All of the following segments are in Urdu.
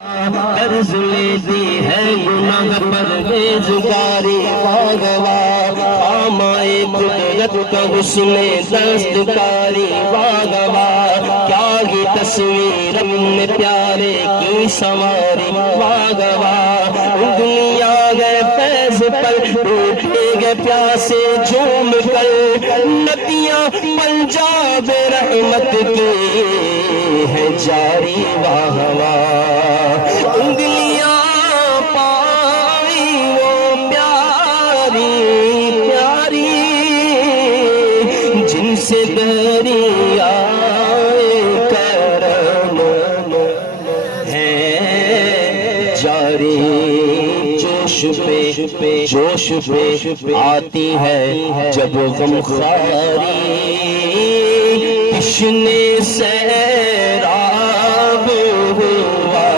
قرض لیتی ہے گناہ پرہیزگاری واہ خامائے قدرت کا حسن دستکاری واہ کیا ہی تصویر اپنے پیارے کی سواری واہ انگلیاں گئے فیض پر ٹوٹے گئے پیاسے جھوم کر ندیاں پنجاب رحمت کی ہے جاری واہ انگلیاں پائی وہ پیاری پیاری جن سے دریائے کرم ہے جاری جوش پہ آتی ہے جب غم خواری تشنے سیراب ہوا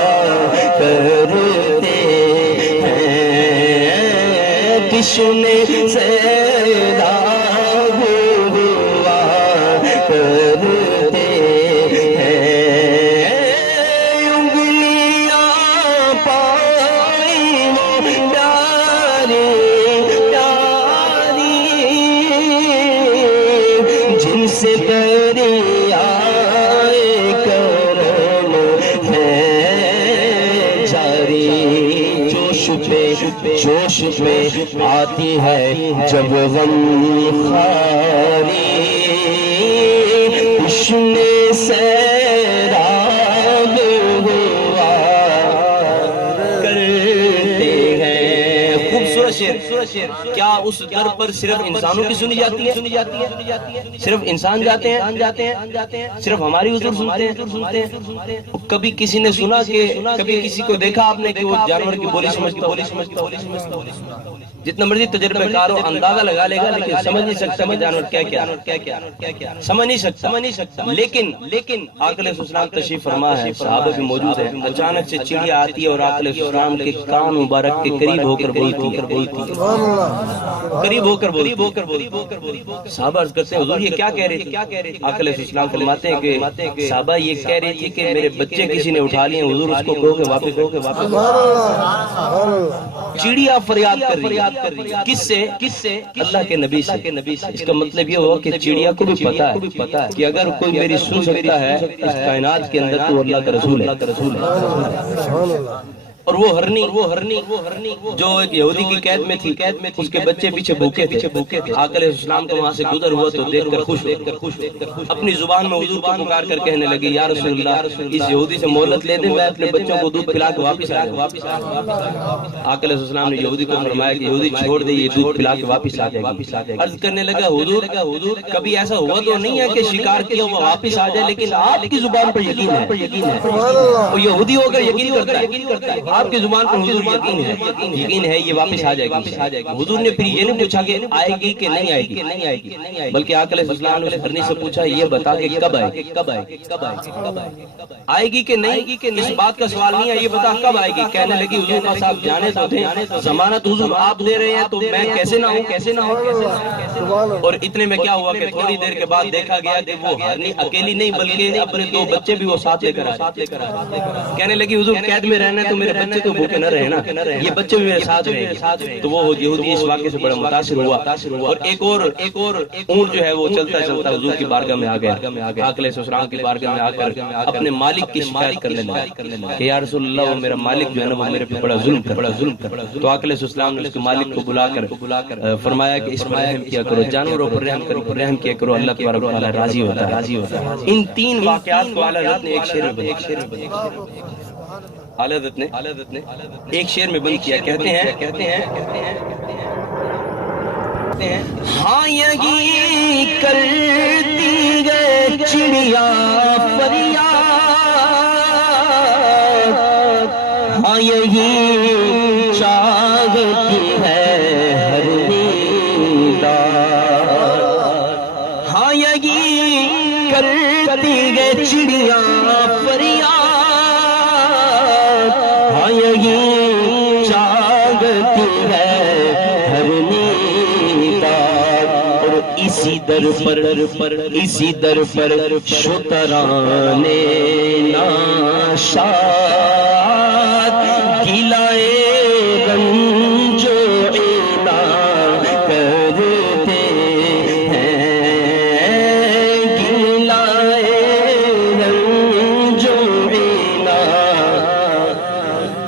کرتے ہیں تشنے سیراب ہوا کرتے ہیں انگلیاں پائی وہ پیاری پیاری جن سے دریائے کرم ہے جاری جوش پہ آتی ہے جب غم خواری تشنے سیراب ہوا کرتے ہیں خوبصورت شعر کیا اس در پر صرف انسانوں کی سنی جاتی ہے صرف انسان جاتے ہیں صرف ہماری حضور سنتے ہیں کبھی کسی نے سنا کہ کبھی کسی کو دیکھا آپ نے کہ وہ جانور کی بولی سمجھتا جتنا مرضی تجربہ کار ہو اندازہ لگا لے گا لیکن سمجھ نہیں سکتا کہ جانور کیا سمجھ نہیں سکتا لیکن آقا علیہ السلام تشریف فرما ہے صحابہ بھی موجود ہیں اچانک سے چڑیا آتی ہے اور آقا علیہ السلام کے کان مبارک کے قریب ہو کر بولتی صحابہ عرض کرتے ہیں حضور یہ کیا کہہ رہے تھے آقا علیہ السلام فرماتے ہیں کہ صحابہ یہ کہہ رہی تھی کہ میرے بچے کسی نے اٹھا لیے حضور اس کو کہو کہ واپس چڑیا فریاد کر رہی ہے کس سے اللہ کے نبی سے اس کا مطلب یہ ہوا کہ چڑیا کو بھی پتا ہے کہ اگر کوئی میری سن سکتا ہے اس کائنات کے اندر تو اللہ کا رسول ہے اور وہ ہرنی جو ایک یہودی کی قید میں تھی اس کے بچے پیچھے بھوکے تھے آقا علیہ السلام کو وہاں سے گزر ہوا تو دیکھ کر خوش اپنی زبان میں حضور کو پکار کر کہنے لگی یا رسول اللہ اس یہودی سے مہلت لے دیں میں اپنے بچوں کو دودھ پلا کے واپس آ جاؤں آقا علیہ السلام نے یہودی کو فرمایا کہ یہودی چھوڑ دے یہ دودھ پلا کے واپس آ جائے گا عرض کرنے لگا حضور کبھی ایسا ہوا تو نہیں ہے کہ شکار کیا وہ واپس آ جائے لیکن آپ کی زبان پر یقین ہے وہ یہودی ہو کر یقین کرتا ہے آپ کی زبان پر حضور یقین ہے یہ واپس آ جائے گی حضور نے پھر یہ نہیں پوچھا کہ آئے گی کہ نہیں آئے گی بلکہ آقا علیہ السلام نے ہرنی سے پوچھا یہ بتا کہ کب آئے گی کہ نہیں اس بات کا سوال نہیں ہے یہ بتا کب آئے گی کہنے لگی حضور کا صاحب جانے تو تھے ضمانت حضور آپ دے رہے ہیں تو میں کیسے نہ ہوں اور اتنے میں کیا ہوا کہ تھوڑی دیر کے بعد دیکھا گیا کہ وہ ہرنی اکیلی نہیں بلکہ اپنے دو بچے بھی وہ ساتھ لے کر آئے کہنے لگی حضور قید میں رہنا ہے تو میرے بچے تو بھوکے نہ رہے نا یہ بچے بھی میرے ساتھ رہے تو وہ یہودی اس واقعے سے بڑا متاثر ہوا اور ایک اور اونٹ جو ہے وہ چلتا حضور کی بارگاہ میں آ گیا آقا علیہ السلام کی بارگاہ میں آ کر اپنے مالک کی شکایت کرنے لگا کہ یا رسول اللہ وہ میرا مالک جو ہے نا وہ میرے پہ بڑا ظلم کر تو آقا علیہ السلام نے اس کے مالک کو بلا کر فرمایا کہ اس پر رحم کیا کرو جانوروں پر رحم کیا کرو اللہ تبارک و تعالی راضی ہوتا ہے ان تین واقعات کو اعلی حضرت نے ایک شعر میں اعلی حضرت نے ایک شعر میں بند کیا کہتے ہیں ہاں یہی کرتی گئے چڑیا فریاد ہاں یہی چاہتی ہے ہر نیدار ہاں یہی کرتی گئے چڑیا فریاد ہاں یہی چاہتی ہے ہر نیدار اور اسی در پر شترانے ناشاد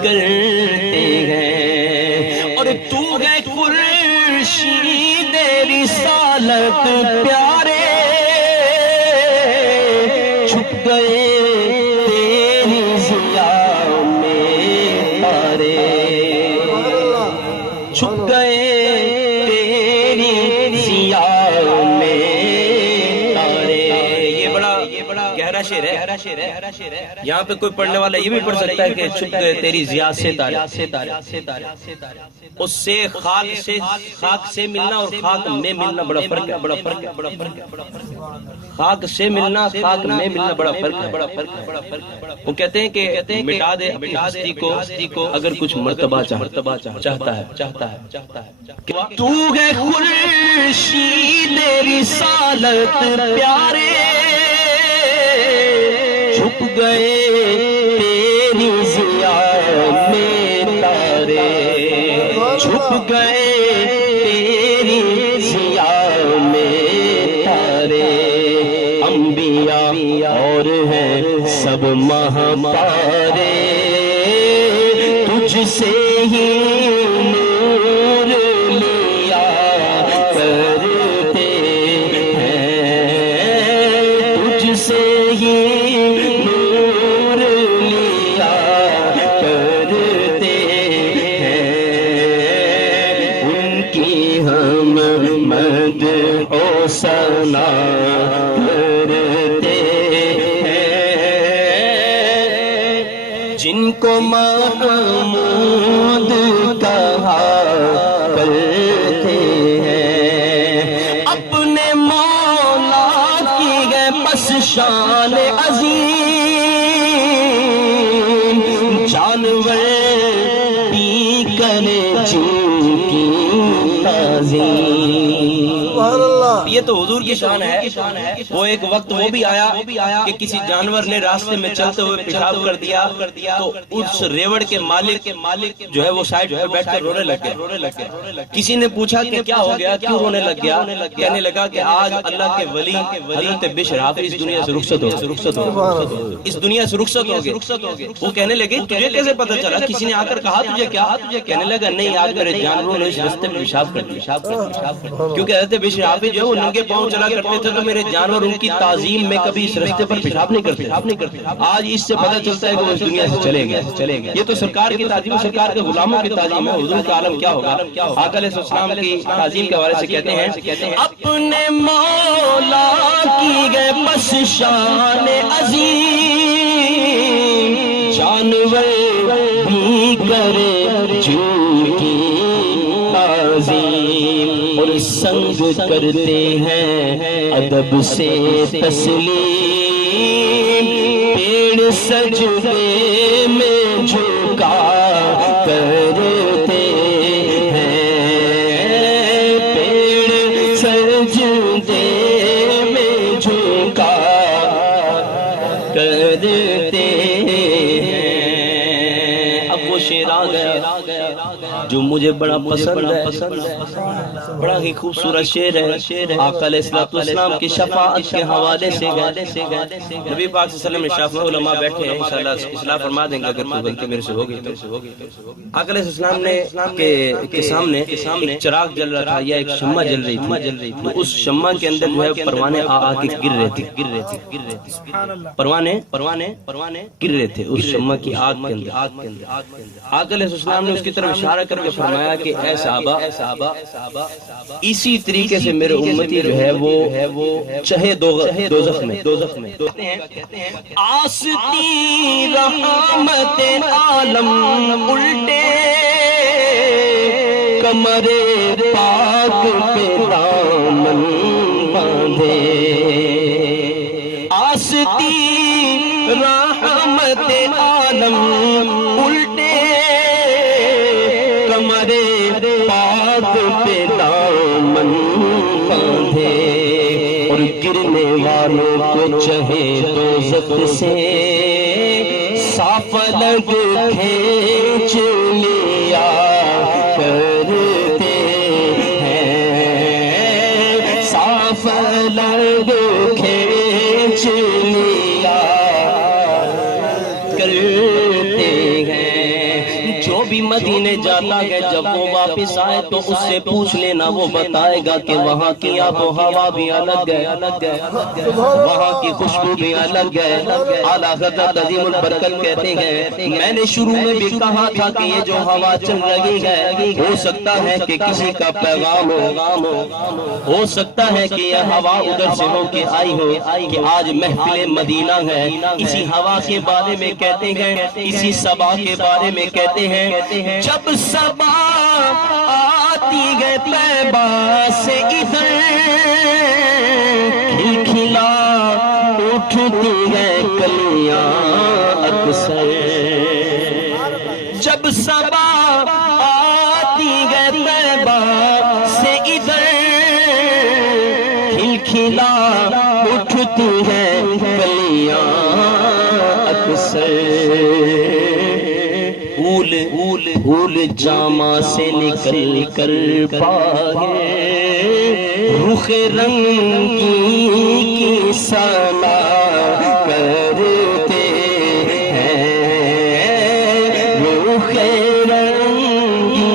کرتے ہیں، اور تو ہے خورشید رسالت پیارے، چھپ گئے تیری ضیاء میں تارے، چھپ گئے تیری ضیاء میں تارے۔ یہ بڑا گہرا شعر ہے۔ یہاں پہ کوئی پڑھنے والا یہ بھی پڑھ سکتا ہے کہ چھپ گئے تیری ضیاء سے تارے، اس سے خاک سے ملنا اور خاک میں ملنا بڑا فرق ہے، خاک سے ملنا خاک میں ملنا بڑا فرق ہے۔ وہ کہتے ہیں کہ مٹا دے اپنی ہستی کو اگر کچھ مرتبہ چاہتا ہے۔ تو ہے خورشید رسالت پیارے، چھپ گئے تیری ضیاء میں تارے، چھپ گئے تیری ضیاء میں تارے۔ انبیاء اور ہیں سب مہاپارے، تجھ سے ہی نور لیا کرتے ہیں، تجھ سے ہی نور لیا کرتے ہیں، ان کی ہم مدح و ثنا کرتے ہیں، جن کو محمود کہا کرتے ہیں، اپنے مولا کی ہے بس شان عظیم، جانور بھی کرے جن کی تعظیم۔ یہ تو حضور کی شان ہے۔ وہ ایک وقت وہ بھی آیا کہ کسی جانور نے راستے میں چلتے ہوئے پیشاب کر دیا تو اس ریوڑ کے مالک جو ہے وہ سائڈ پہ بیٹھ کر رونے لگ گیا۔ کسی نے پوچھا کہ کیا ہو گیا، کیوں رونے لگ گیا؟ کہنے لگا کہ آج اللہ کے ولی حضرت بشر حافظ اس دنیا سے رخصت ہو گئے۔ وہ کہنے لگے تجھے کیسے پتہ چلا؟ کسی نے آ کر کہا تجھے کیا؟ کہنے لگا نہیں، آج میرے جانوروں نے اس راستے میں پیشاب کر دیا، کیونکہ حضرت بشر حافظ جو ہے وہ ننگے پاؤں چلا کرتے تھے، تو میرے جانور ان کی تعظیم میں کبھی اس راستے پر پیشاب نہیں کرتے۔ آج اس سے پتہ چلتا ہے کہ وہ اس دنیا سے چلے گئے۔ یہ تو سرکار کی تعظیم، سرکار کے غلاموں کی تعظیم ہے۔ حضور کا عالم کیا ہوگا؟ آقا علیہ السلام کی تعظیم کے حوالے سے کہتے ہیں اپنے مولا کی ہے بس شان عظیم، جانور بھی کرے جن کی تعظیم، اور سنگ کرتے ہیں ادب سے تسلیم، پیڑ سجدے میں جھکا کرتے ہیں، پیڑ سجدے میں جھکا کرتے ہیں۔ اب وہ شعر آ گیا جو مجھے بڑا پسند ہے، بڑا ہی خوبصورت شعر ہے۔ آقا علیہ السلام کی شفاعت کے حوالے سے نبی پاک صلی اللہ علیہ وسلم شاف میں علماء بیٹھے ہیں، انشاءاللہ اصلاح فرما دیں گے اگر کوئی غلطی میرے سے ہوگی تو۔ آقا علیہ السلام نے کے سامنے ایک چراغ جل رہا تھا یا ایک شمع جل رہی تھی، تو اس شمع کے اندر جو ہے پروانے آ کے گر رہے تھے، پروانے گر رہے تھے اس شمع کی آگ کے اندر۔ آقا علیہ السلام نے اس کی طرف اشارہ کر کے فرمایا کہ اے صحابہ، اسی طریقے سے میرے امتی جو ہے وہ چہے دوزخ میں۔ آستی رحمت عالم الٹے، کمر پاک پہ دامن باندھے، آستی رحمت عالم الٹے، کمر پاک پہ دامن باندھے، اور گرنے والوں کو چہے دوزخ سے سافلگ کھینچ لیا کرتے ہیں، سافلگ کھینچ لیا کرتے ہیں، بھی مدینے جاتا ہے جب وہ واپس آئے تو اس سے پوچھ لینا، وہ بتائے گا کہ وہاں کی آب و ہوا بھی الگ ہے، وہاں کی خوشبو بھی الگ ہے۔ اعلیٰ حضرت عظیم البرکت کہتے ہیں میں نے شروع میں بھی کہا تھا کہ یہ جو ہوا چل رہی ہے ہو سکتا ہے کہ کسی کا پیغام ہو سکتا ہے کہ یہ ہوا ادھر سے ہو کے آئی ہو کہ آج محفل مدینہ ہے۔ اسی ہوا کے بارے میں کہتے ہیں، اسی صبا کے بارے میں کہتے ہیں جب صبا آتی ہے طیبہ سے ادھر کھلا اٹھتی ہے کلیاں اکثر، جب صبا آتی ہے طیبہ سے ادھر کھلا اٹھتی ہے کلیاں اکثر، پھول جامہ سے نکل کر پائے رخ رنگی کی سنا کرتے ہیں، رخ رنگی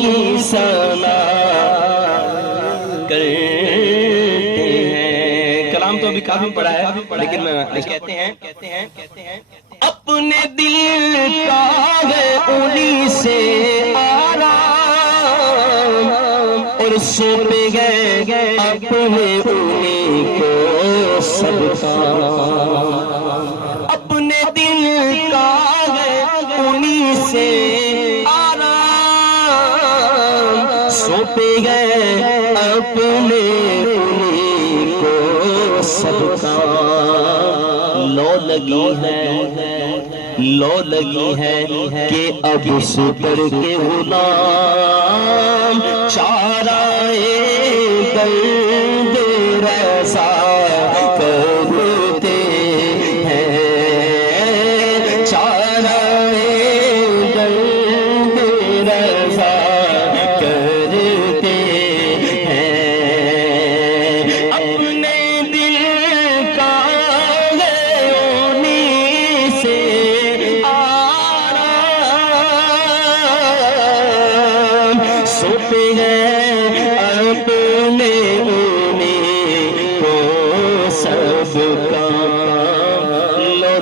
کی سنا کرتے ہیں۔ کلام تو ابھی کافی پڑا ہے لیکن کہتے ہیں اپنے دل کا ہے انہی سے آرام اور سونپ گئے اپنے انہی کو سب کام، اپنے دل کا ہے انہی سے آرام سونپ گئے اپنے انہی کو سب کام۔ لو لگی ہے کہ اب سپر کے غلام چارائے گرد رسا کرتے ہیں، چارائے گرد رسا کرتے ہیں، اپنے دل کا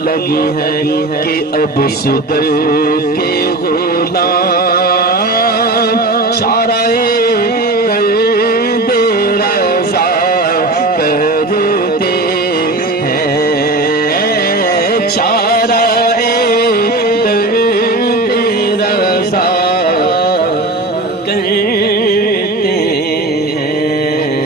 لگی ہے کہ اب صدر کے غلام